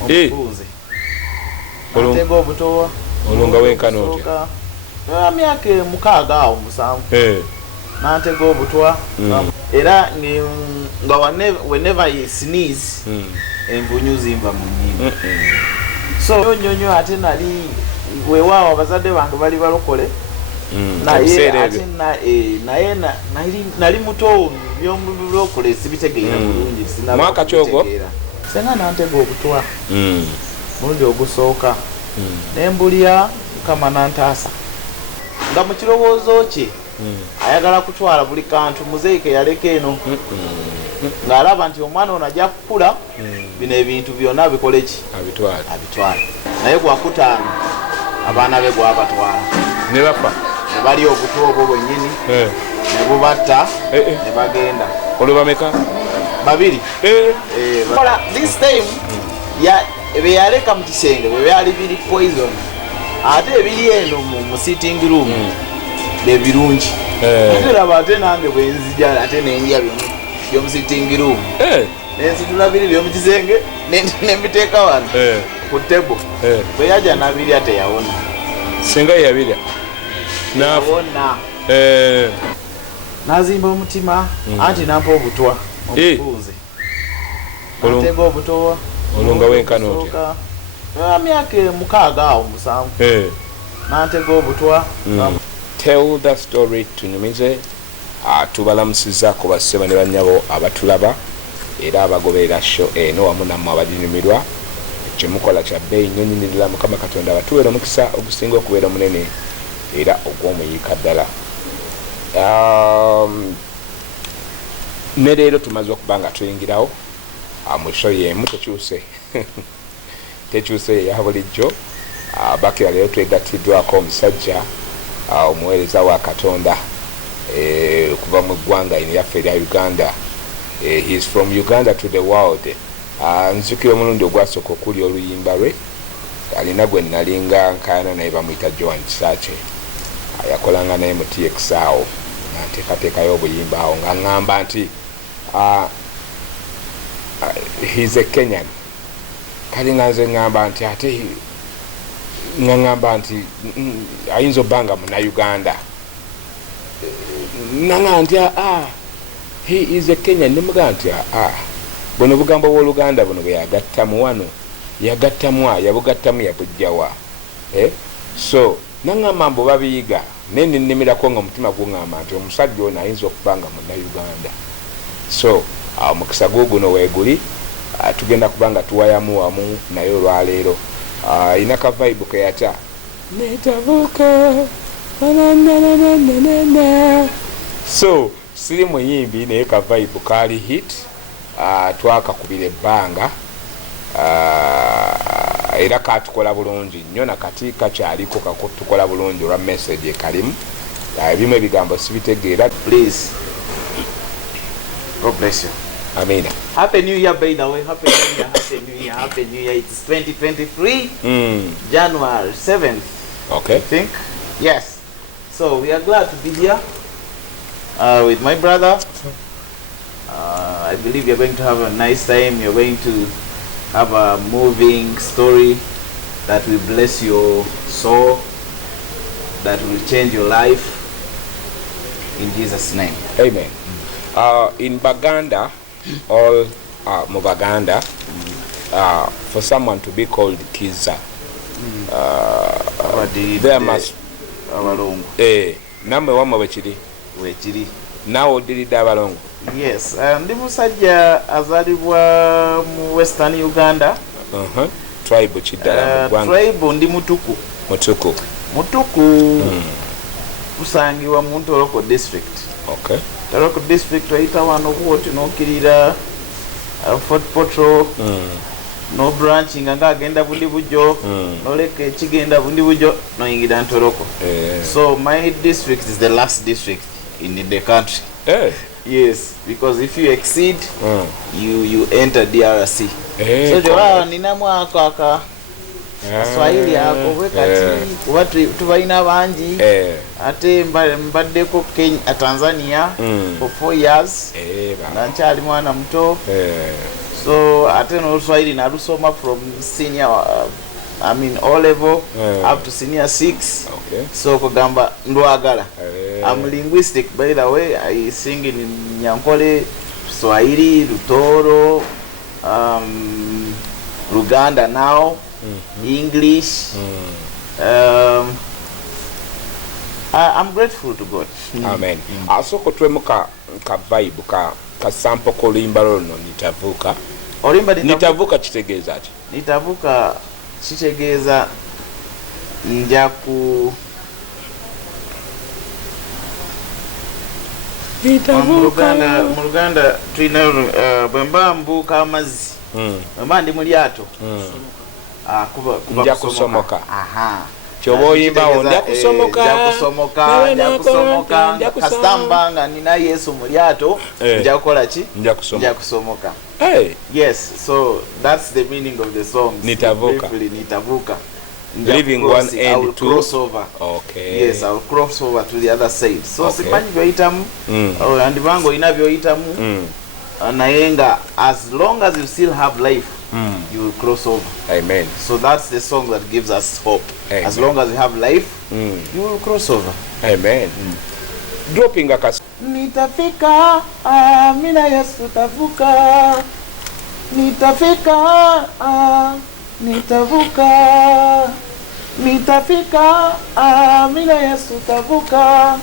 omutuuze Yantega Obutwa olunga wenkano otya myaka 6 awo 7 Yantega Obutwa era nga whenever he sneeze envunyu zimba mu nnyindo so nyonyo ate nali weewaawo abazadde bange bali balokole naye nali muto byomulokole sibitegeera bulungi mwaka kyogo Senga Yantega Obutwa mulundi ogusooka nembulya Mukama n'antaasa nga mu kirowoozo kye ayagala kutwala buli kantu muzeeke yaleka eno ng'alaba nti omwana ono ajja kukula bino ebintu byonna bikole ki abitwale naye gwakutaano abaana be gwabatwala ne bafa ne bali obutwa obwo bwennyini ne bubatta ne bagenda olwo bameka babiri this time be yaleka mu kisenge bwe byali biri poison ate ebiri eno mu sitting room birungi ndiraba ate nange bwenzija ate nenja byomu sitting room nensitula biri byomu kisenge nembiteeka wano ku table bwe yaja nabiri ate yawona Senga yabirya nawona nazimba omutima anti nampa obutwa omutuuze Yantega Obutwa olunga wenkano otya myaka 6 awo 7 Yantega Obutwa tell the story tunyumize tubalamusizaako basseba ne bannyabo abatulaba era abagoberera show eno wamu nammwe abadinyumirwa kyemukola kya bbeeyi nnyonyinirira Mukama Katonda abatuweera omukisa ogusinga okubeera munene era ogw'omuyiika ddala ne leero tumaze okuba nga tuyingirawo mu show y'emu tekyuse eya bulijjo bakira leero twegattiddwako omusajja omuweereza wa Katonda kuva mu ggwanga lyaffe erya Uganda. He is from Uganda to the world. Nzukira omulundi ogwasooka okuli oluyimba lwe alina gwe nalinga nkaana naye bamuyita Joan Kisache yakolanga naye mu TX awo nanteekateekayo obuyimba awo nga ŋŋamba nti he's a Kenyan kali nga nze ŋŋamba nti ate nga ŋŋamba nti ayinza obbanga munnauganda nanga nti he is a Kenyan nemugaa nti buno bugambo bw'Oluganda buno bwe yagattamu wano yabugattamu yabujjawa so nangamba mbu babiyiga nennemirako nga omutima guŋŋamba nti omusajja ono ayinza okubanga munnauganda so omukisa guno weeguli tugenda kubanga tuwayamu wamu naye olwaleero ina ka vibe ke yata netabuka so siri muyimbi naye ka vibe kali hit twakakubira ebbanga era katukola bulungi nnyo nakati kakyaliko kakutukola bulungi olwa message ekalimu ebimu ebigambo sibitegeera. Please, God bless you. Amina. Happy New Year, by the way. Happy New Year, Happy New Year, Happy New Year. It's 2023, January 7th. Okay. I think. Yes. So we are glad to be here with my brother. I believe you're going to have a nice time. You're going to have a moving story that will bless your soul, that will change your life. In Jesus' name. Amen. In Baganda, all Mubaganda, for someone to be called Kiza, there must namwe wama wechiri nawo dirida abalongo. Yes, ndi musajja azalibwa mu Western Uganda. Tribe chidala mugwanga. Tribe ndi Mutuku. Kusangibwa mu Ntoroko district. Okay. Ntoroko district wayita wano kwoti nokirira Fort Potro. No branching nga agenda bundi bujo, no leke chigenda bundi bujo, no ingida Ntoroko. So my district is the last district in the country. Yes, because if you exceed, you enter DRC. So jwa nina mwaka aka Swahili yako wekati watu tubaina banji ate mbadde ko Kenya Tanzania for 4 years na nchali mwana mto So ate n'Oluswahili nalusoma from senior O level up to senior 6. Okay. So kugamba ndwagala. I'm linguistic, by the way. I sing in Nyankole, Swahili, Lutoro, Luganda now, English. I'm grateful to God. Amen. Asoko twemu ka vibe ka sample ko limba lono nitavuka. Olimba nitavuka kitegeeza ati. Nitavuka kitegeeza njaku mu Luganda tulina bwemba mbuuka amazzi bwemba ndi mu lyato kuba kusomoka. Kyoba oyimbawo nja kusomoka kasitamba nga nina Yesu mu lyato nja kukola ki? Nja kusomoka. Yes, so that's the meaning of the song. Nitavuka. Nitavuka. Leaving one end to cross over. Okay. Yes, I'll cross over to the other side. So simanyi byoyitamu andibanga olina byoyitamu naye nga as long as you still have life you will cross over. Amen. So that's the song that gives us hope. Amen. As long as you have life you will cross over. Amen. Dropping a nitafika mina Yesu tavuka nitafika nitavuka nitafika mina Yesu tavuka.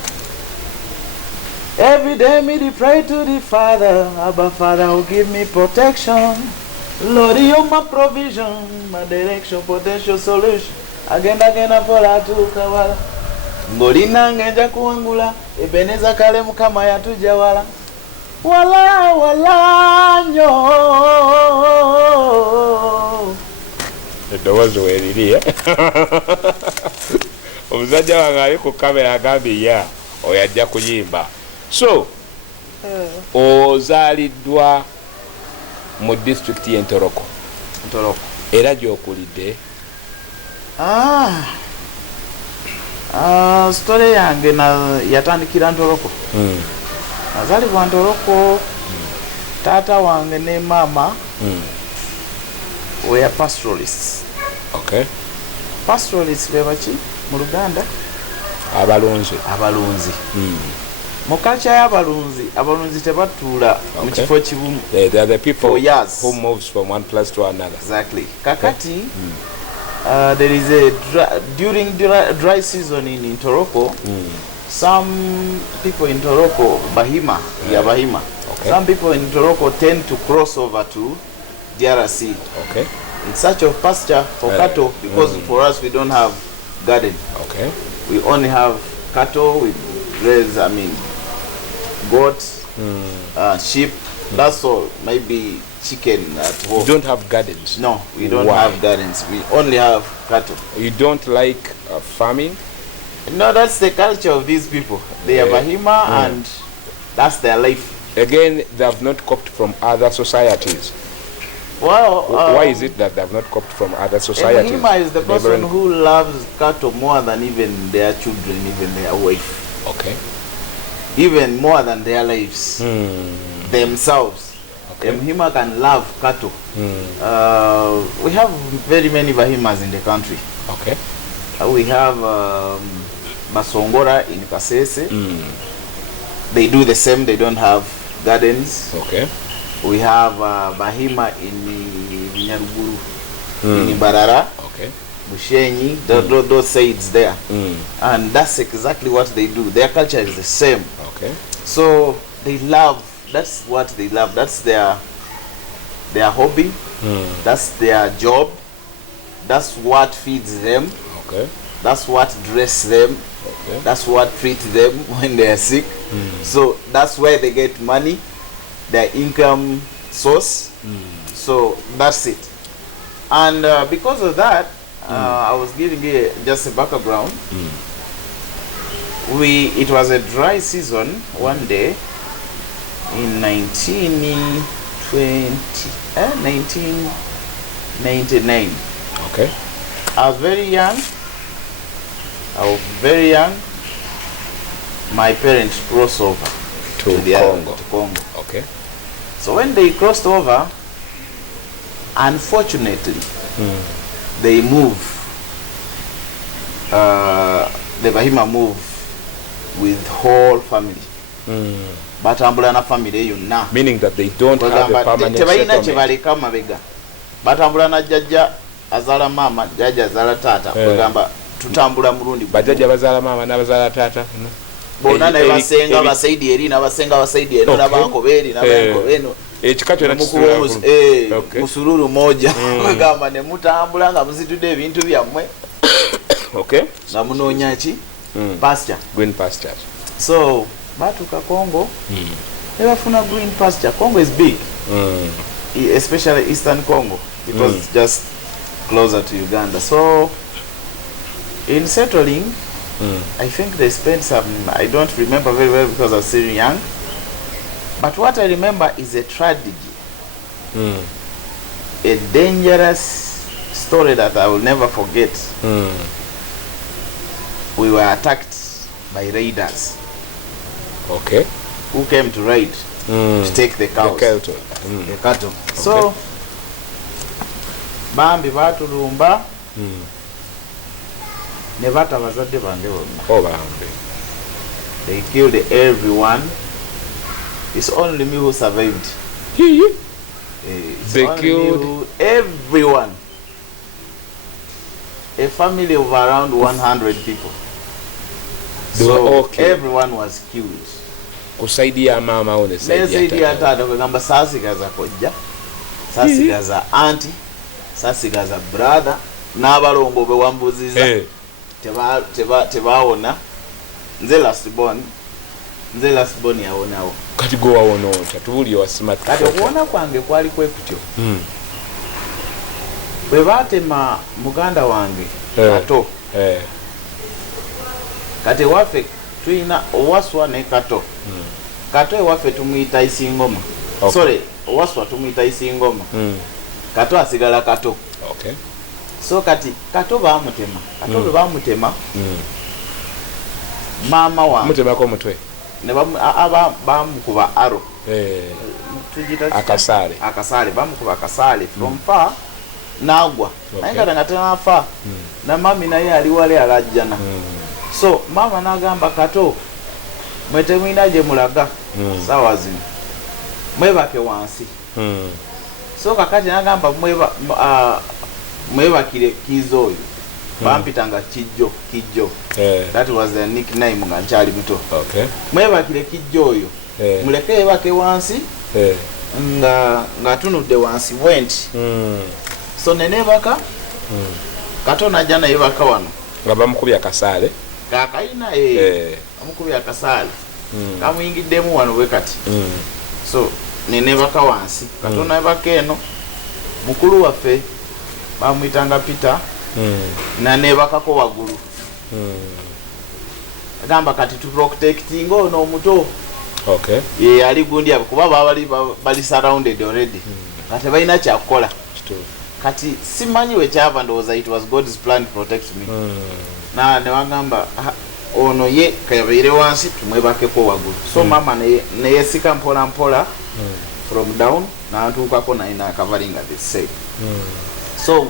Every day me pray to the Father, Abba Father will give me protection. Lord, you're my provision, my direction, potential solution. Again apola tukawala. Ngolina ngenja kuwangula, Ebeneza kale mukama yatujja wala. Wala nyo. Eddoboozi weeriri omusajja wange ali ku kamera agambye ya oyo ajja kuyimba. So ozaaliddwa mu disitulikiti y'Entoroko era gy'okulidde? Story yange yatandikira Ntoroko. Nazaalibwa Ntoroko. Taata wange ne maama were pastoralists. Okay. Pastoralists be baki mu Luganda? Abalunzi. Mu culture y'abalunzi tebatuula mu kifo kibumu. They are the people who moves from one place to another. Exactly. Kakati there is during dry season in Ntoroko, some people in Ntoroko, Bahima. Okay. Some people in Ntoroko tend to cross over to DRC. Okay. In search of pasture for cattle, because for us we don't have garden. Okay. We only have cattle. We raise, goats, sheep. That's all. Maybe chicken at home. You don't have gardens? No, we don't have gardens. We only have cattle. You don't like farming? No, that's the culture of these people. They are Bahima and that's their life. Again, they have not coped from other societies. Well, why is it that they have not coped from other societies? Bahima is the person who loves cattle more than even their children, even their wife. Okay. Even more than their lives. Themselves. Okay. Bahima can love cattle. We have very many Bahimas in the country. Okay. We have Basongora in Kasese. They do the same. They don't have gardens. Okay. We have Bahima in Nyaruguru, in Barara. Okay. Bushenyi, those sides there. And that's exactly what they do. Their culture is the same. Okay. So they love. That's what they love. That's their hobby. That's their job. That's what feeds them. Okay. That's what dresses them. Okay. That's what treats them when they are sick. So that's where they get money, their income source. So that's it. And because of that, I was giving you just a background. It was a dry season one day in 1999. Okay. I was very young. My parents crossed over to Congo. Okay. So when they crossed over, unfortunately they move the Bahima move with whole family batambula na family yonna, meaning that they don't have a permanent settlement. Tebalina mabega batambula na jjajja azala mama jjajja azala tata bagamba tutambula murundi bajjajja bazala mama n'abazala tata bona ne basenga basaidi eri na basenga basaidi eno na banko beri na banko beno ekika kyona musululu moja bagamba ne mutambula nga muzitude ebintu byammwe na munoonya ki pasture, green pasture. So batuka Congo ne bafuna green pasture. Congo is big, especially Eastern Congo because it's just closer to Uganda. So in settling, I think they spent some, I don't remember very well because I was still young, but what I remember is a tragedy, a dangerous story that I will never forget. We were attacked by raiders who came to raid to take the cows, the cattle. So bambi batulumba ne bata bazadde bange bonna. They killed everyone. It's only me who survived. They killed everyone. A family of around 100 people. So everyone was killed. Kusaidia mama one saidia tata kugamba sasigaza kojja, sasigaza auntie, sasigaza brother n'abalongo be wambuziza tebaawona. Nze last born yawonawo. Kati go wawono tatubuli wasimatu. Kati okuwona kwange kwali kwe kutyo. Bwe baatema muganda wange Kato. Kati waffe tuyina Owaswa ne Kato. Kato ewaffe tumuyita Isingoma. Sorry, Owaswa tumuyita Isingoma. Kato asigala Kato. So kati Kato baamutema. Kato bwe baamutema. Mama wa mutema ko mutwe. Ne bamukuba aro. Akasale bamukuba akasale from far nagwa. Naye nga tanafa. Na mami naye ali wale alajjana. So mama nagamba Kato mwete mwina je mulaga sawa zino mwebake wansi. So kakati nagamba mwebakire kizo oyo bampitanga kijjo. That was the nickname nga nkyali muto. Mwebakire kijjo oyo muleke ebake wansi nga tunudde wansi went. So nenebaka Kato najja naye baka wano nga bamukubye akasale kakayina amukubye akasale kamuyingiddemu wano bwe kati. So nenebaka wansi Kato nebaka eno mukulu waffe bamuyitanga Peter na nebakako waggulu. Agamba kati tu protecting ono omuto. Ali gundi abo kuba bali surrounded already. Kati balina kyakukola. Kati simanyi we kyava ndowooza it was God's plan to protect me. Na ne wagamba ono ye kayabeire wansi tumwebakeko waggulu. So mama ne yesika mpola from down na ntuukako naina covering at the side. So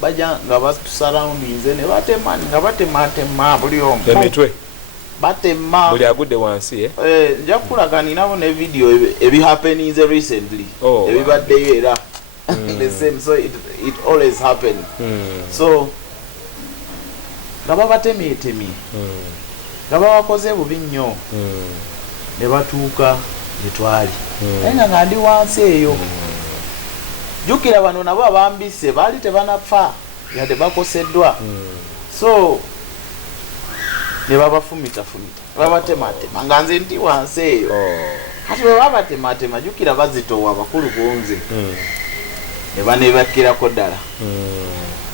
baja nga batu surroundings ne batema nga batema buli omu emitwe batema buli agudde wansi njakulaga nabo ne video ebi happenings recently ebibaddeyo era the same. So it always happen. So nga babatemye nga babakoze bubi nnyo ne batuuka gye twali naye nga ndi wansi eyo. Jukira bano nabo abambise baali tebanapfa yadde bakoseddwa. So ne babafumita babatematema nga nze nti wansi eyo. Kati bwe babatematema jukira bazitowa abakulu kunze ne banebakirako ddala.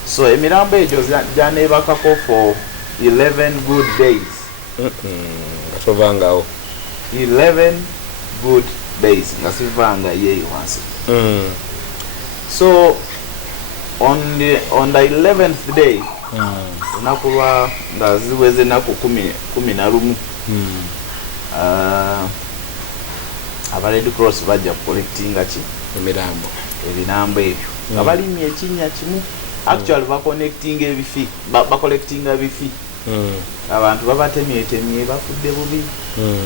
So emirambo egyo gyanebakako for 11 good days. Gatovangawo 11 good days nga sivanga yeeyo wansi. So on the 11th day lunaku lwa nga ziweze ennaku 11 aba Red Cross bajja collectinga ki emirambo ebinambo ebyo abalimye ekinnya kimu actually bacollectinga ebifi abantu babatemyetemye bafudde bubi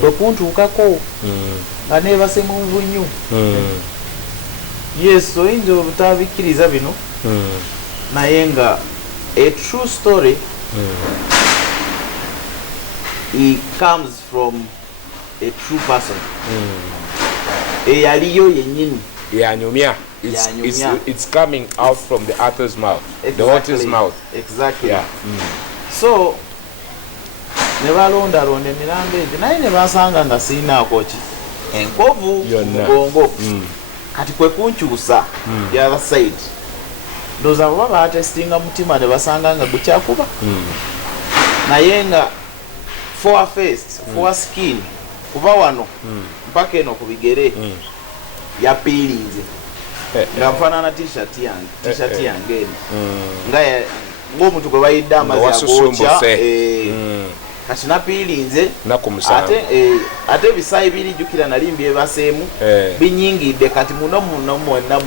bwe kuntuukako nga neebase mu nvunyu yes oyinza obutabikkiriza bino naye nga a true story it comes from a true person eyaliyo yennyini yanyumya. It's coming out from the author's mouth, the author's mouth. Exactly. Yeah. So ne balondalonda emirambo egyo naye ne basanga nga sirinaako ki enkovu mugongo kati kwe kunkyusa the other side ndowooza baba baatestinga mutima ne basanga nga gukyakuba naye nga for face for skin kuva wano mpaka eno ku bigere yapiirinze nga nfaanana t-shirt yange eno ng'omuntu gwe bayidde amazzi agokya kati napiirinze ate ebisaayi birijjukira nali mbyebaseemu binyingidde kati muno mwonna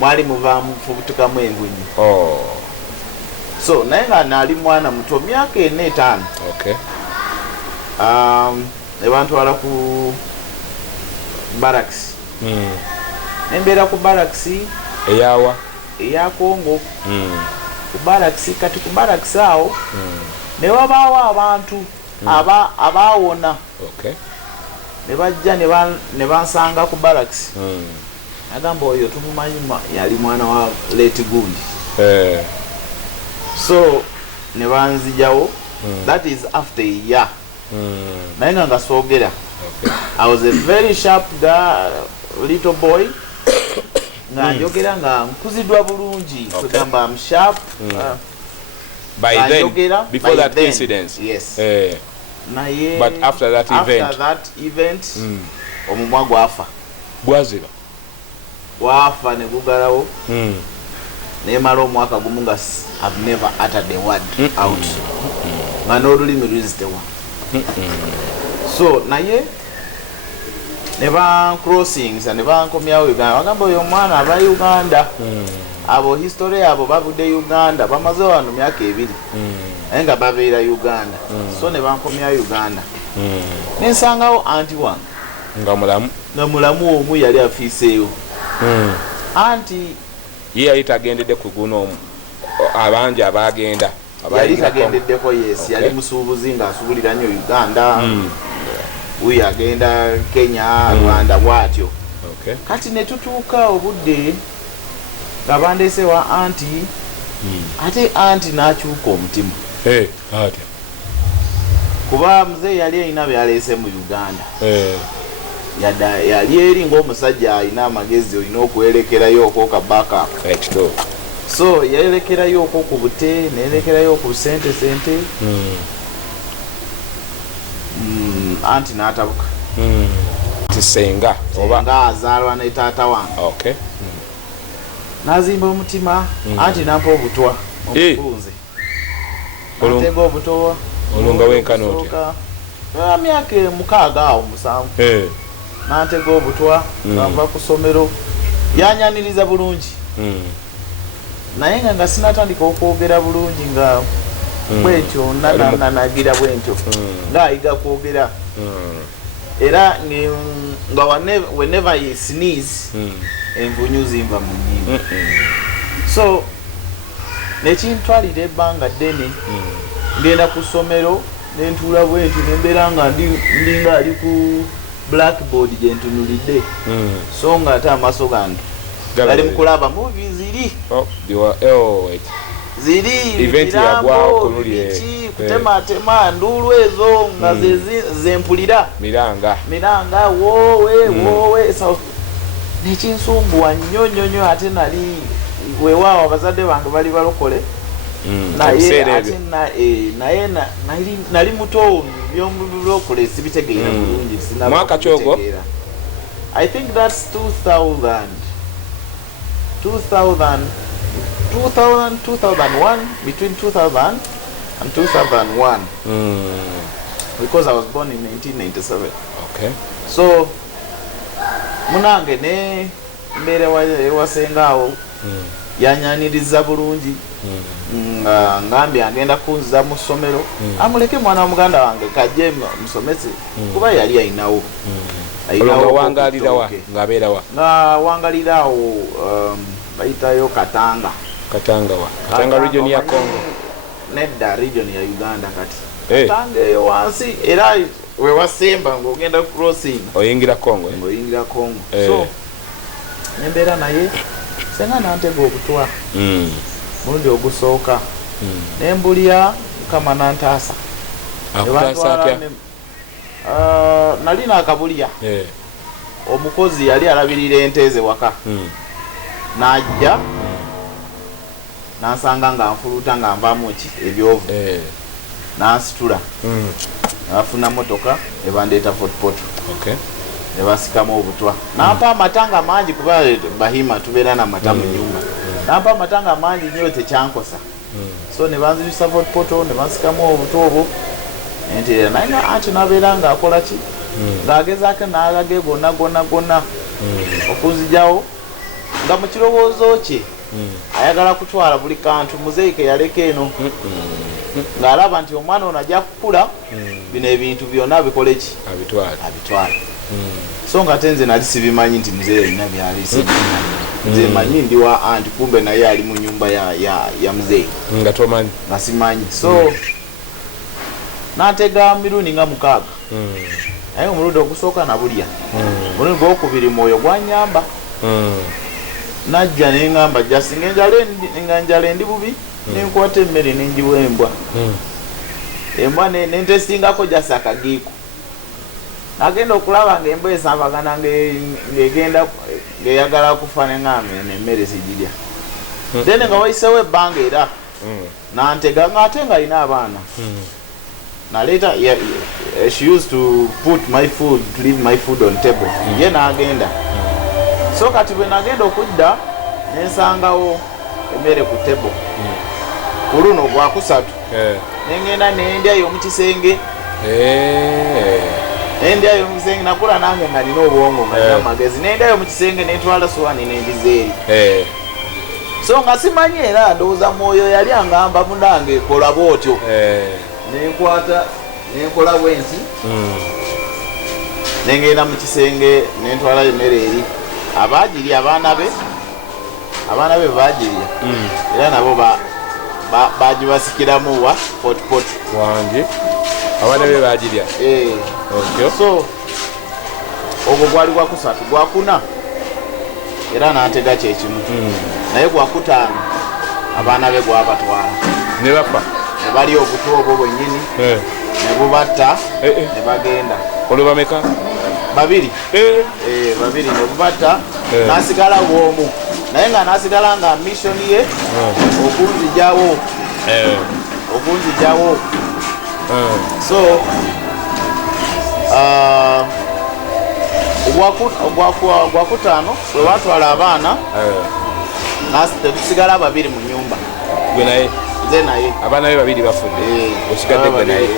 mwali muvaamu fubutukamu envunyi so naye nga naali mwana muto myaka 4-5 ne bantwala ku barracks nembeera ku barracks eyawa eya Congo ku barracks kati ku barracks awo ne wabaawo abantu abaawona ne bajja ne bansanga ku barracks agamba oyo tumumanyi yali mwana wa late gundi so ne banzijawo that is after a year naye nga soogera I was a very sharp guy, little boy nga njogera nga nkuziddwa bulungi kugamba I'm sharp by then before that incident yes naye but after that event omumwa gwafa ne gugalawo nemala omwaka gumu nga I've never uttered a word out nga n'olulimi luzitewa so naye ne crossings ne bankomyawo Uganda bagamba oyo omwana aba Uganda abo history abo bavudde Uganda bamaze wano myaka 2 naye nga babeera Uganda so ne bankomya Uganda nensangawo anti wange nga mulamu omu yali afiiseeyo anti ye yali tagendedde ku guno abangi abagenda yali tagendeddeko yes yali musuubuzi ng'asuubulira nnyo Uganda uyu agenda Kenya Rwanda bwatyo kati ne tutuuka obudde nga bandeese wa anti ate anti n'akyuka omutima kuba muzeeyi yali erina byaleese mu Uganda yali eri ng'omusajja alina amagezi olina okwerekerayo okwoka backup so yalekerayo okwo ku bute neyerekerayo ku sente anti n'atabuka Senga azaalwa ne taata wange n'azimba omutima anti n'ampa obutwa omukunze n'ateega obutwa olunga wenkana otya myaka 6 awo 7 n'ateega obutwa nava ku ssomero yanyaniriza bulungi naye nga sinatandika okwogera bulungi nga bwentyo nanagira bwentyo ng'ayiga kwogera era nga whenever you sneeze envunyu zimva mu nnyindo so nekintwalira ebbanga ddene ngenda ku ssomero nentuula bwentyo nembeera nga ndinga ali ku blackboard gye ntunulidde so nga ate amaaso gange gali mukulaba movie ziri event yagwao kunulye kutematema ndulu ezo nga zempulira miranga wowe so nekinsumbuwa nnyo ate nali weewaawo abazadde bange bali balokole naye nali muto byomulokole sibitegeera bulungi mwaka kyogo I think that's 2001 between 2000 and 2001 because I was born in 1997 so munange ne mbere wa Senga awo yanyaniriza bulungi ngambye agenda kunziza mu ssomero amuleke mwana wa muganda wange kajje musomese kuba yali ayinawo wangalirawa ng'abeerawa nga wangalirawo bayitayo Katanga region ya Congo nedda region ya Uganda kati Katanga eyo wansi era we wasemba ng'ogenda crossing oyingira Congo so nembeera naye Senga Yantega Obutwa mulundi ogusooka nembulya kama nantaasa nali nakabulya omukozi yali alabirira ente ze waka najja nansanga nga nfuluta nga nvaamu ki ebyovu nansitula nafuna motoka ebandeeta footpoto nebasikamu obutwa nampa amatanga mangi kuba bahima tubeera namata mu nyumba nampa amatanga mangi nyo tekyankosa so nebanzibisa footpoto nebansikamu obutwa obwo entera naye nga anti nabeera ng'akola ki ng'agezaako n'alage gonna okuzigyawo nga mu kirowoozo kye ayagala kutwala buli kantu muzeeyike yaleka eno ng'alaba nti omwana ono ajja kukula bino ebintu byonna bikole ki abitwale so nga ate nze nali sibimanyi nti muzeeyi alina byalisi nze manyi ndi wa anti kumbe naye ali mu nyumba ya muzeeyi nga simanyi so natega mirundi nga 6 naye omulundi ogusooka nabulya omulundi gwokubiri mwoyo gwanyamba najja neŋŋamba jasi nga njala endi bubi nenkwata emmere nenjiwa embwa nentesingako jasi akagiiko nagenda okulaba ngaembwa esambagana ng'eyagala kufa neŋŋamba emmere sigirya then nga wayisewo ebbanga era nantega ng'ate ng'alina abaana naleta she used to put my food, leave my food on table ye nagenda so kati bwe nagenda okudda nensangawo emmere ku table ku luno gwakusatu nengenda nendyayo mu kisenge nakula nange nga nina obwongo nga nina amagezi nendyayo mu kisenge netwala sowaani nengiza eri so nga simanyi era ndowooza mwoyo yali angamba munange ekola bwotyo nenkwata nenkola bwensi nengenda mu kisenge nentwala emmere eri abagirya abaana be bagirya era nabo bagibasikiramu wa potpot wange abaana be bagirya so ogwo gwali gwakusatu gwakuna era nantega kyekimu naye gwakutaano abaana be gwabatwala ne bafa nebali obutwa obwo bwennyini nebubatta nebagenda olubameka babiri babiri nebubatta nasigala bwomu naye nga nasigala nga missoni ye okunzijawo so gwakutaano bwe batwala abaana tetusigala babiri mu nyumba nze naye abaana be babiri bafudde osigadde gwe naye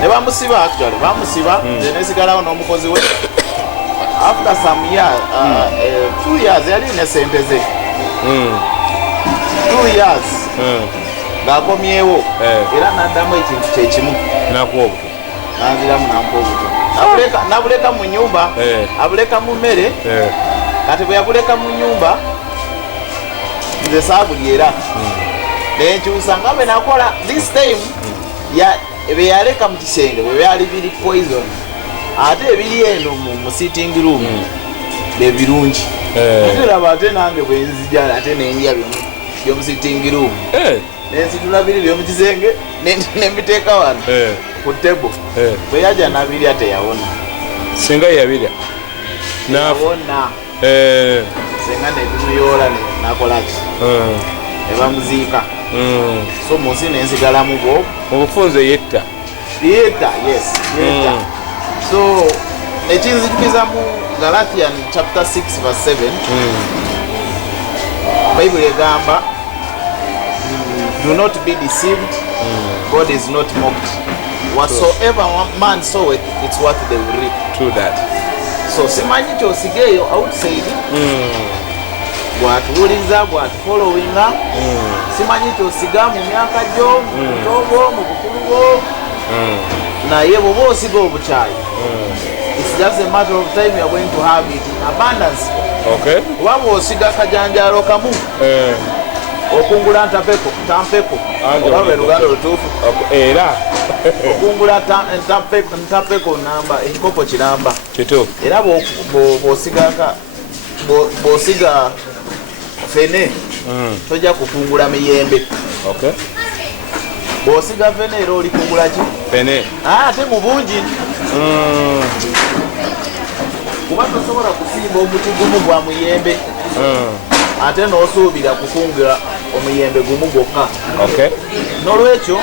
ne bamusiba actually bamusiba nze nesigalawo n'omukozi we after some years 2 years yali ne sente ze 2 years ng'akomyewo era naddamu ekintu kyekimu nanziramu nampa obuto nabuleka mu nyumba abuleka mu mmere kati bwe yabuleka mu nyumba nze saabuli era nenkyusa nga bwe nakola this time bwe yaleka mu kisenge bwe byali biri poison ate ebiri eno mu sitting room bebirungi tulaba ate nange bwe nzijala ate nendya byomu sitting room nensitula biri byomu kisenge nembiteeka wano ku table bwe yajja nabirya teyawona singa yabirya nawona senga nebimuyoola nakolaki nebamuziika so munsi nensigalamu bwo obufunze yetta yes so nekinzijukiza mu Galatians chapter 6 verse 7 Bible egamba do not be deceived God is not mocked whatsoever man soweth it's what they will reap true that so simanyi kyosigeeyo outside bwatuwuliza bwatufollowinga simanyi tosiga mu myaka gyo mu butobo mu bukulu bwo naye bwoba osiga obukyayi it's just a matter of time you're going to have it in abundance. Kuba bw'osiga akajanjaalo kamu okungula ntampeko oba lwe luganda lutuufu era okungula ntampeko namba ekikopo kiramba era bw'osiga fene tojja kukungula miyembe. Bw'osiga fene era olikungula ki fene ate mu bungi kuba tosobola kusimba omuti gumu gwa muyembe ate n'osuubira kukungula omuyembe gumu gwokka. N'olwekyo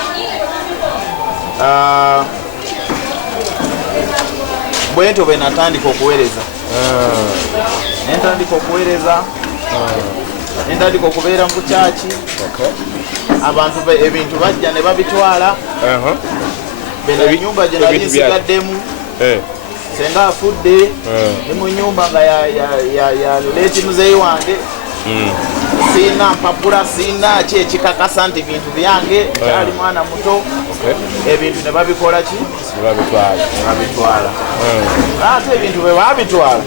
bwentyo bwe natandika okuweereza nentandika okubeera mu bukyaki abantu ebintu bajja ne babitwala beno enyumba gye nali nsigaddemu senga afudde ne mu nyumba nga ya leeti muzeeyi wange siina mpapula siina ki ekikakasa nti bintu byange kyali mwana muto ebintu ne babikola ki ne babitwala ate ebintu bwe babitwala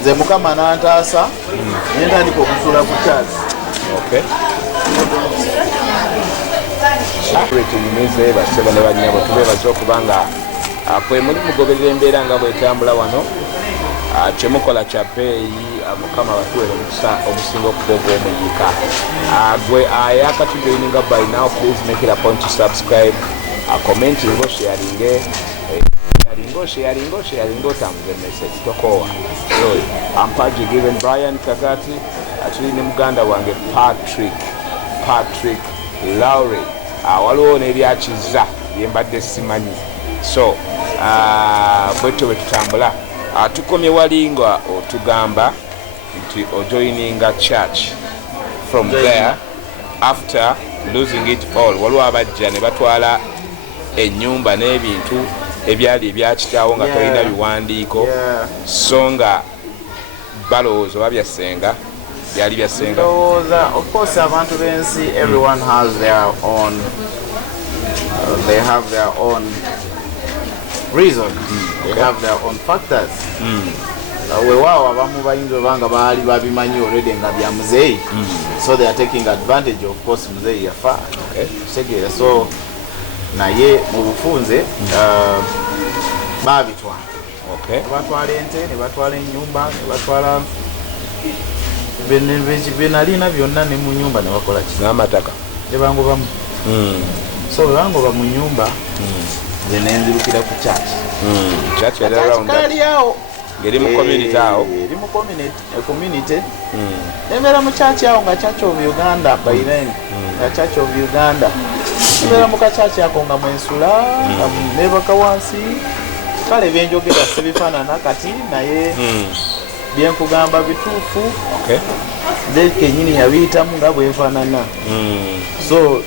nze mukama n'antaasa nentandika okusula ku kyaki tunyumize baseba ne banyabo tubebaza okubanga kwe muli mugoberera embeera nga bwetambula wano kyemukola kya bbeeyi mukama batuwere omusinga okuba ogw'omuyiika gwe ayakatujoininga by now please make it a point to subscribe commenting sharing otambuza message tokowa. So ampaji given Brian Kagati tuli ne muganda wange Patrick Lowry waliwo n'eryakiza lyembadde simanyi. So bwetyo bwe tutambula tukomye wali nga otugamba nti ojoininga church from there after losing it all waliwo abajja ne batwala ennyumba n'ebintu ebyali ebyakitaawo nga tolina biwandiiko so nga balowooza oba byasenga byali byasenga. Of course abantu b'ensi everyone has their own they have their own reasons. They have their own factors. Weewaawo abamu bayinza obanga baali babimanyi already nga bya muzeeyi so they are taking advantage of course muzeeyi yafa kitegeera so naye mu bufunze babitwala batwala ente ne batwala ennyumba ne batwala benalina byonna ne mu nyumba ne bakola ki n'amataka ne bangobamu so bangoba mu nyumba nze nenzirukira ku kyaki awo ngeri mu community awo eri mu community nembeera mu kyaki awo nga Church of Uganda bairene nga Church of Uganda nembeera mu kakyaki ako nga mwensula nebaka wansi kale byenjogera sibifaanana kati naye byenkugamba bituufu nze kenyini yabiyitamu nga bwenfaanana so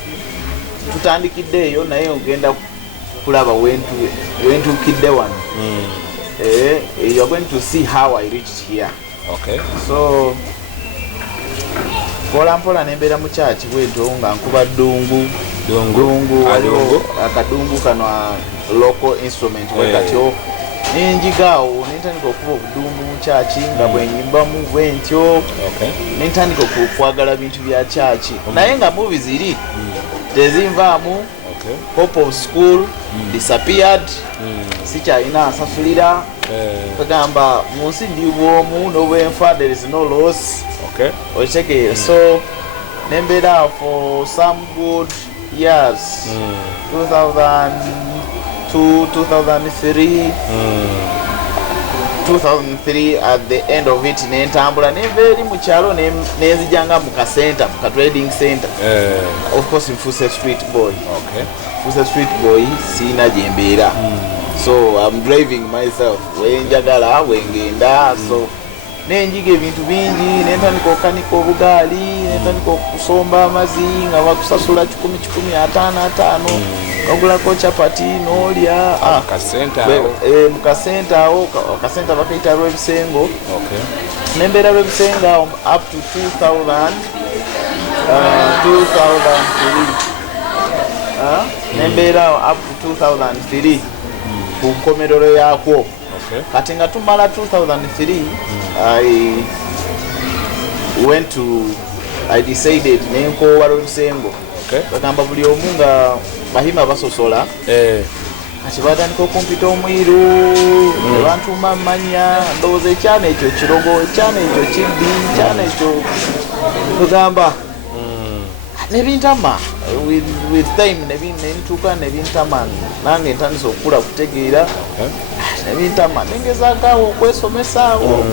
tutandikidde eyo naye ogenda kulaba wentukidde wano you are going to see how I reached here. So mpola nembeera mu kyaki bwetyo nga nkuba ddungu waliwo akadungu kano local instrument bwekatyo nenjigaawo nentandika okuba obudungu mu kyaki nga bwenyimbamu bwentyo nentandika okwagala bintu bya kyaki naye nga muvi ziri tezinvaamu hope of school disappeared sikyalina asafulira kagamba mu nsi ndi bwomu n'obwenfa there is no loss okitegeera so nembeera for some good years 2002 2003 at the end of it nentambula neva eri mu kyalo nenzijanga mu kasenta mu katrading center of course nfuse street boy siina gyembeera so I'm driving myself wenjagala wengenda so nenjiga ebintu bingi nentandika okukanika obugaali nentandika okusomba amazi nga bakusasula 1,500 ogulako chapati n'olya mu kasenta awo akasenta bakayita lw'ebisengo Nembera Senga up to 2000 2003 nembera up to 2003 ku nkomerero yakwo kati nga tumala 2003 I decided nenkowa Lusengo bagamba buli omu nga mahima basosola kati batandika okumpita omwiru ne bantuma amanya ndowooza ekyana ekyo kirogo ekyana ekyo kibbi ekyana ekyo tugamba nebintama with time nebintuuka nebintama nange ntandisa okukula kutegeera nebintama nengezakaawo okwesomesaawo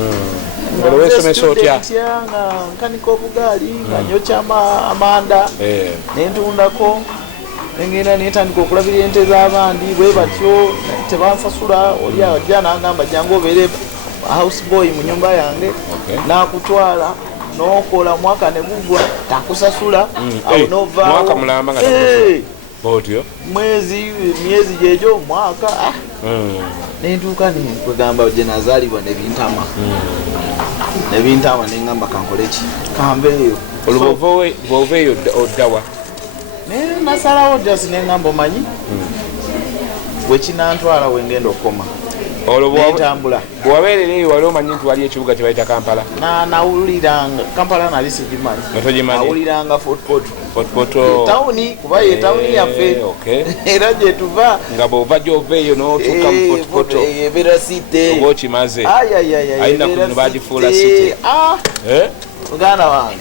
nga nkanika obugaali nga nyokya amanda nentundako nengenda netandika okulabira ente z'abandi bwe batyo tebansasula oli ajja nagamba jangu obeere house boy mu nyumba yange nakutwala nokola mwaka negugwa takusasula awo nova myezi gyejo mwaka nentuuka nekwegamba gye nazaalibwa nebintama nengamba kankoleki kambeeyo olwoveeyo oddawa nasalawo jasi nengamba omanyi wekinantwala wengenda okukoma olwobwentambula bwewabeerereyo wali omanyi nti wali ekibuga kyebayita Kampala nawuliranga Kampala nali sigimanyi nawuliranga Fotpoto tawuni kuba ye tawuni yaffe era gyetuva nga bwova gyoveeyo notuuka mu Fotpoto ebeera site oba okimaze ayina kuno bagifuula site muganda wange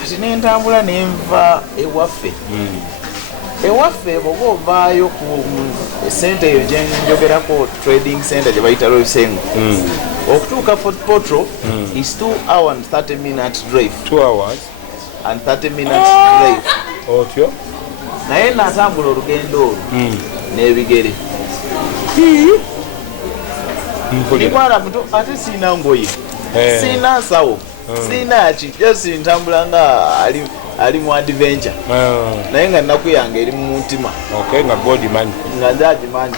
kati nentambula nenva ewaffe bwoba ovaayo ku sente eyo gyenjogerako trading center gye bayita Lowry Senga okutuuka Fotpoto is 2 hours and 30 minutes drive 2 hours and 30 minutes drive otyo naye natambula olugendo olwo n'ebigere nimwana muto ate siina ngoye siina nsawo siina ki just ntambula nga ali mu adventure naye nga nnaku yange eri mu mutima nga godimanyi nga njagimanyi